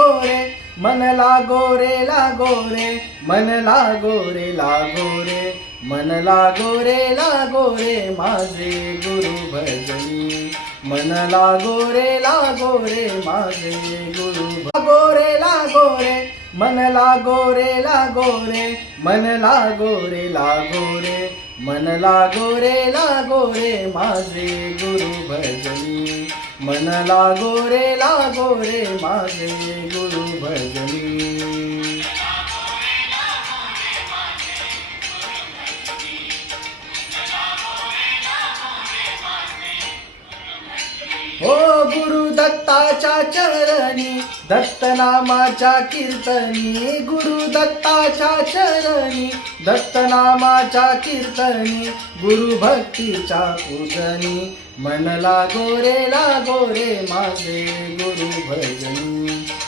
लागो रे, मन लागो रे लागो रे, मन लागो रे लागो रे, मन लागो रे माझे गुरु भजनी, मन लागो रे माझे गुरु लागो रे, मन लागो रे लागो रे, मन लागो रे लागो रे, मन लागो रे माझे गुरु भजनी, मन लागो रे माझे गुरु भजनी. हो गुरु दत्ताच्या चरणी, दत्त नामाच्या कीर्तनी, गुरु दत्ताच्या चरणी, दत्त नामाच्या कीर्तनी, गुरु भक्तीच्या पूजनी, मन लागो रे माझे गुरु भजनी.